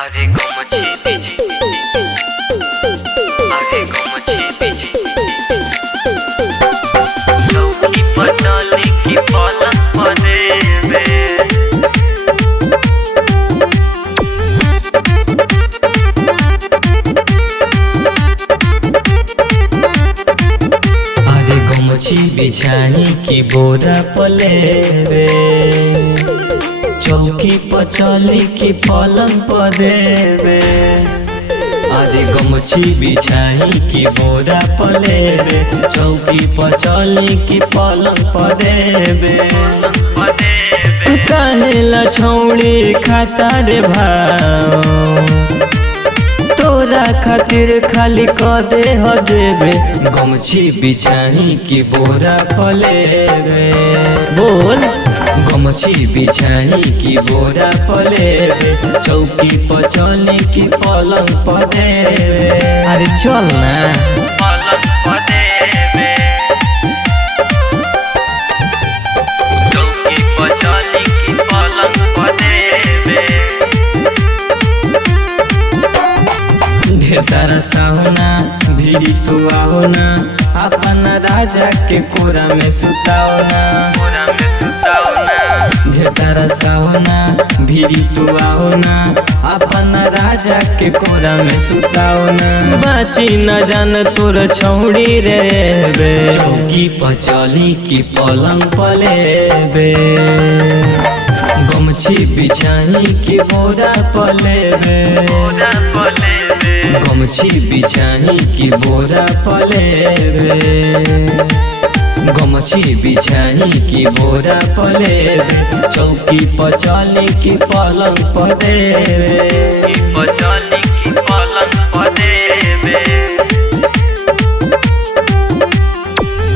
आजे गमछी बिजी आजे गमछी बिजी चौकी पर डाली की पलक पड़े आजे गमछी बिछाई की बोरा पलेवे चौकी पर चली की पलंग पर देवे आज गमछी बिछाई की बोरा पलेवे चौकी पर चली की पलंग पर देवे काहेला छौड़ी खाता रे भाव तोरा खातिर खाली क दे ह देवे गमछी बिछाई की बोरा पलेवे बोल गमछी बिछाई की बोरा पलेवे चौकी पर चली की पलंग पर देवे अरे चल ना पलंग पर देवे चौकी पर चली की पलंग पर देवे ढेर तारा साहोना भिड़ी तू आओ ना अपना राजा के कोरा में सुताओ ना ढेर तारा साहोना भिड़ी तू आओ ना अपना राजा के कोरा में सुताओ ना बाची न जान तोर छौड़ी रे बे चौकी पर चली की पलंग पलेबे गमछी बिछाई की बोरा पलेबे गमछी बिछाई की बोरा पलेबे गमछी बिछाई की बोरा पलेबे चौकी पर चली की पलंग पर देवे चली की पलंग पर देवे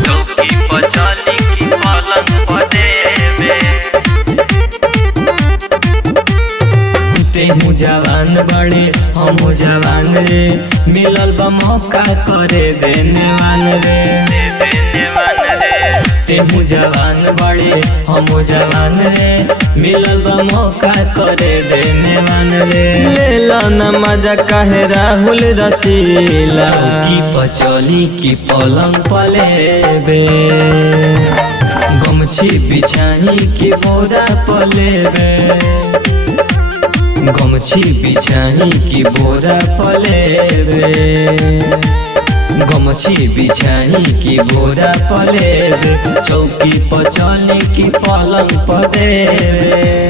चौकी पर चली की पलंग पर देवे तेहू जवान बड़े हम जवान रे मिलल बा मौका करे देनेवान रे तेहू जवान बड़े हम जवान रे मिलल बा मौका करे देनेवान रे ले लो न मजा काहे राहुल रसीला चौकी पर चली की पलंग पलेबे गमछी बिछाई की बोरा पलेबे गमछी बिछाई की बोरा पलेबे गमछी बिछाई की बोरा पलेबे चौकी पर चली की पलंग पर देवे।